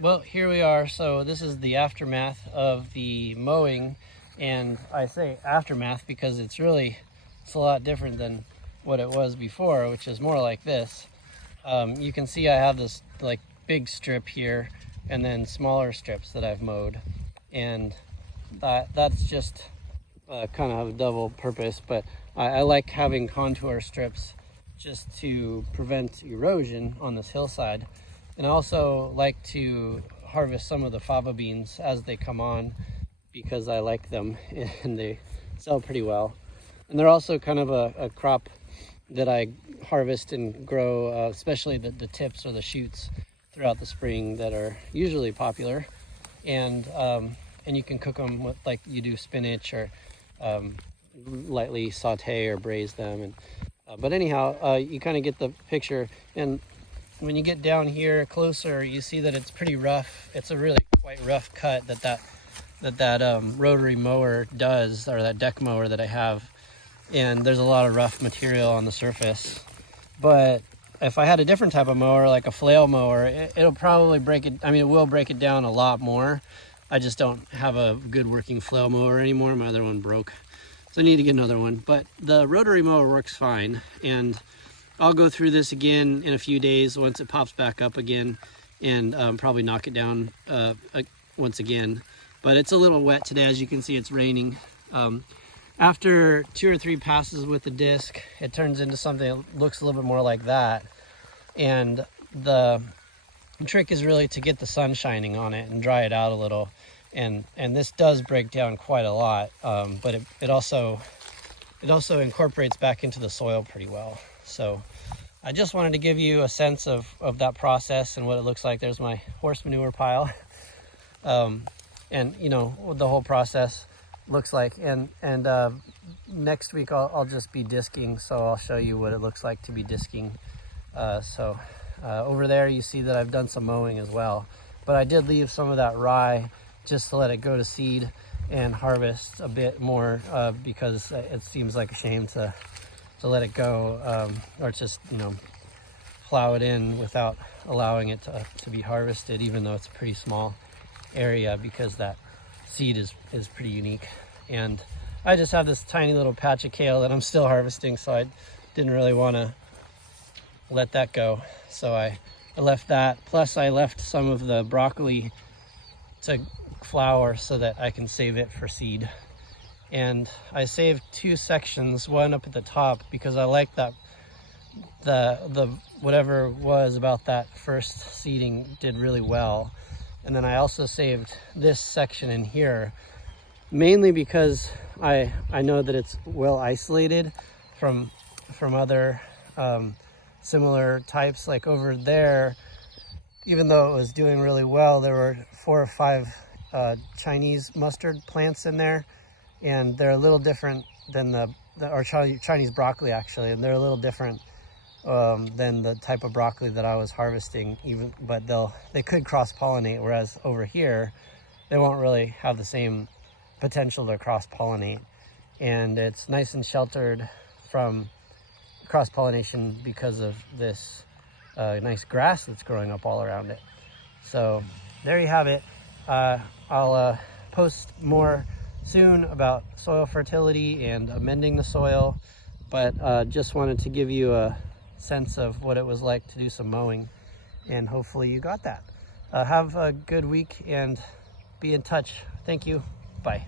Well, here we are. So this is the aftermath of the mowing, and I say aftermath because it's a lot different than what it was before, which is more like this. You can see I have this like big strip here and then smaller strips that I've mowed, and that's just kind of a double purpose, but I like having contour strips just to prevent erosion on this hillside. And I also like to harvest some of the fava beans as they come on because I like them and they sell pretty well. And they're also kind of a crop that I harvest and grow, especially the tips or the shoots throughout the spring that are usually popular. And you can cook them with, like you do spinach, or lightly saute or braise them. And but anyhow, you kind of get the picture. And when you get down here closer, you see that it's pretty rough. It's a really quite rough cut that rotary mower does, or that deck mower that I have. And there's a lot of rough material on the surface. But if I had a different type of mower, like a flail mower, it'll probably break it. I mean, it will break it down a lot more. I just don't have a good working flail mower anymore. My other one broke, so I need to get another one. But the rotary mower works fine, and I'll go through this again in a few days once it pops back up again, and probably knock it down once again. But it's a little wet today. As you can see, it's raining. After 2 or 3 passes with the disc, it turns into something that looks a little bit more like that. And the trick is really to get the sun shining on it and dry it out a little. And this does break down quite a lot, but it also incorporates back into the soil pretty well. So I just wanted to give you a sense of that process and what it looks like. There's my horse manure pile, and you know what the whole process looks like. And next week I'll just be disking, so I'll show you what it looks like to be disking. Over there you see that I've done some mowing as well, but I did leave some of that rye just to let it go to seed and harvest a bit more, because it seems like a shame to let it go, or just, you know, plow it in without allowing it to be harvested, even though it's a pretty small area, because that seed is pretty unique. And I just have this tiny little patch of kale that I'm still harvesting, so I didn't really want to let that go. So I left that, plus I left some of the broccoli to flower so that I can save it for seed. And I saved 2 sections, one up at the top, because I like that the whatever it was about that first seeding did really well. And then I also saved this section in here, mainly because I know that it's well isolated from other similar types. Like over there, even though it was doing really well, there were 4 or 5 Chinese mustard plants in there, and they're a little different than or Chinese broccoli actually, and they're a little different than the type of broccoli that I was harvesting, but they could cross-pollinate, whereas over here they won't really have the same potential to cross-pollinate. And it's nice and sheltered from cross-pollination because of this nice grass that's growing up all around it. So there you have it. I'll post more soon about soil fertility and amending the soil, but just wanted to give you a sense of what it was like to do some mowing, and hopefully you got that. Have a good week and be in touch. Thank you. Bye.